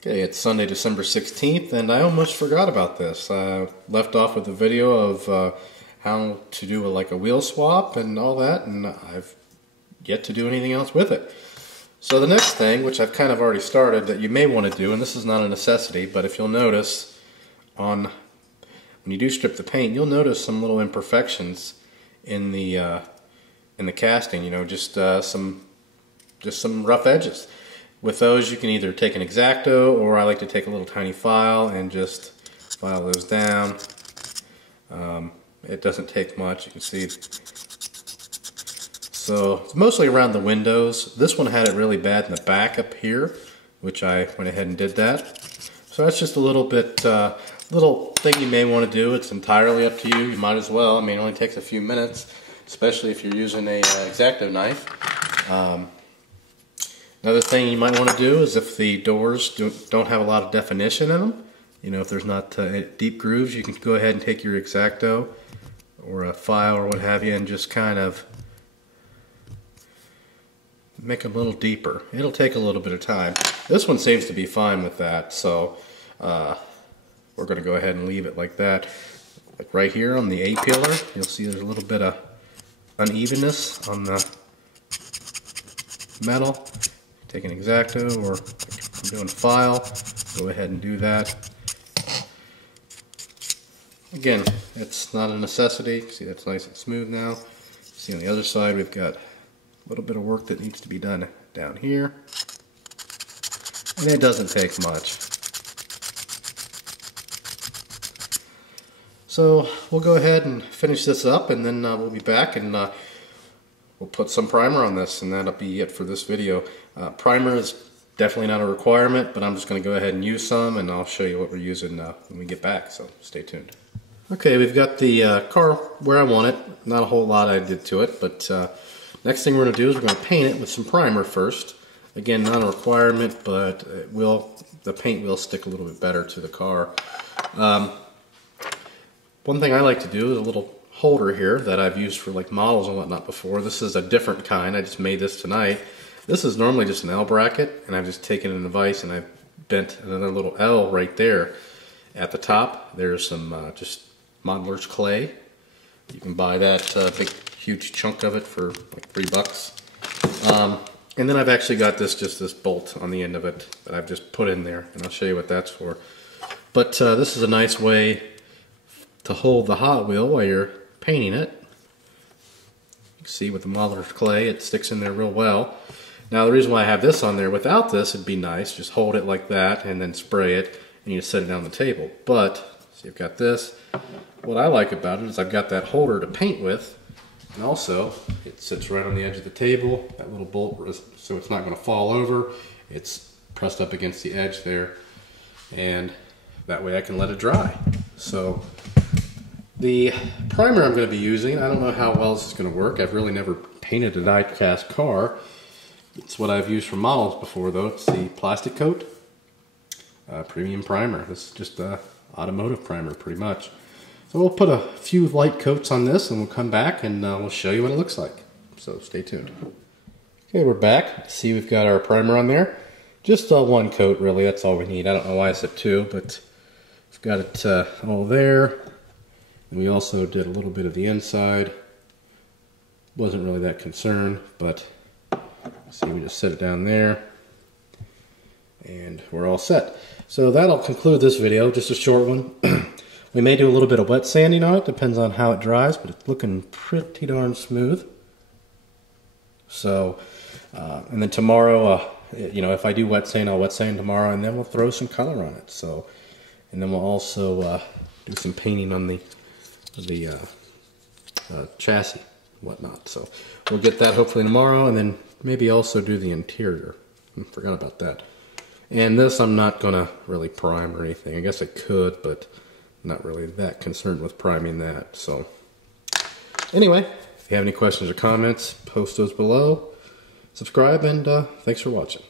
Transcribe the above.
Okay, it's Sunday, December 16th, and I almost forgot about this. I left off with a video of how to do like a wheel swap and all that, and I've yet to do anything else with it. So the next thing, which I've kind of already started, that you may want to do, and this is not a necessity, but if you'll notice, when you do strip the paint, you'll notice some little imperfections in the casting. You know, just some rough edges. With those, you can either take an X-Acto, or I like to take a little tiny file and just file those down. It doesn't take much, you can see. So it's mostly around the windows. This one had it really bad in the back up here, which I went ahead and did that. So that's just a little bit, little thing you may want to do. It's entirely up to you. You might as well. I mean, it only takes a few minutes, especially if you're using a X-Acto knife. Another thing you might want to do is if the doors don't have a lot of definition in them, you know, if there's not deep grooves, you can go ahead and take your X-Acto or a file or what have you and just kind of make them a little deeper. It'll take a little bit of time. This one seems to be fine with that, so we're going to go ahead and leave it like that. Like right here on the A-pillar, you'll see there's a little bit of unevenness on the metal. Take an X-Acto, or if I'm doing a file, go ahead and do that. Again, it's not a necessity. See, that's nice and smooth now. See, on the other side, we've got a little bit of work that needs to be done down here. And it doesn't take much. So we'll go ahead and finish this up, and then we'll be back and we'll put some primer on this, and that'll be it for this video. Primer is definitely not a requirement, but I'm just going to go ahead and use some, and I'll show you what we're using when we get back, so stay tuned. Okay, we've got the car where I want it. Not a whole lot I did to it, but next thing we're going to do is we're going to paint it with some primer first. Again, not a requirement, but the paint will stick a little bit better to the car. One thing I like to do is a little holder here that I've used for like models and whatnot before. This is a different kind. I just made this tonight. This is normally just an L bracket, and I've just taken a vise and I've bent another little L right there. At the top, there's some just modeler's clay. You can buy that big, huge chunk of it for like $3. And then I've actually got this bolt on the end of it that I've just put in there, and I'll show you what that's for. But this is a nice way to hold the Hot Wheel while you're painting it. You can see with the modeler's clay, it sticks in there real well. Now the reason why I have this on there, without this it'd be nice, just hold it like that and then spray it, and you just set it down on the table. But, see, I've got this. What I like about it is I've got that holder to paint with, and also it sits right on the edge of the table. That little bolt, so it's not going to fall over. It's pressed up against the edge there, and that way I can let it dry. So the primer I'm going to be using, I don't know how well this is going to work. I've really never painted a die-cast car. It's what I've used for models before, though. It's the Plastic Coat Premium Primer. This is just a automotive primer, pretty much. So we'll put a few light coats on this, and we'll come back and we'll show you what it looks like. So stay tuned. Okay, we're back. See, we've got our primer on there. Just one coat, really. That's all we need. I don't know why I said two, but we've got it all there. And we also did a little bit of the inside. Wasn't really that concerned, but see, we just set it down there, and we're all set. So that'll conclude this video, just a short one. We may do a little bit of wet sanding on it, depends on how it dries, but it's looking pretty darn smooth. So, and then tomorrow, you know, if I do wet sand, I'll wet sand tomorrow, and then we'll throw some color on it. So, and then we'll also do some painting on the chassis, whatnot. So we'll get that hopefully tomorrow, and then maybe also do the interior. I forgot about that. And this I'm not gonna really prime or anything. I guess I could, but not really that concerned with priming that. So anyway, if you have any questions or comments, post those below. Subscribe, and thanks for watching.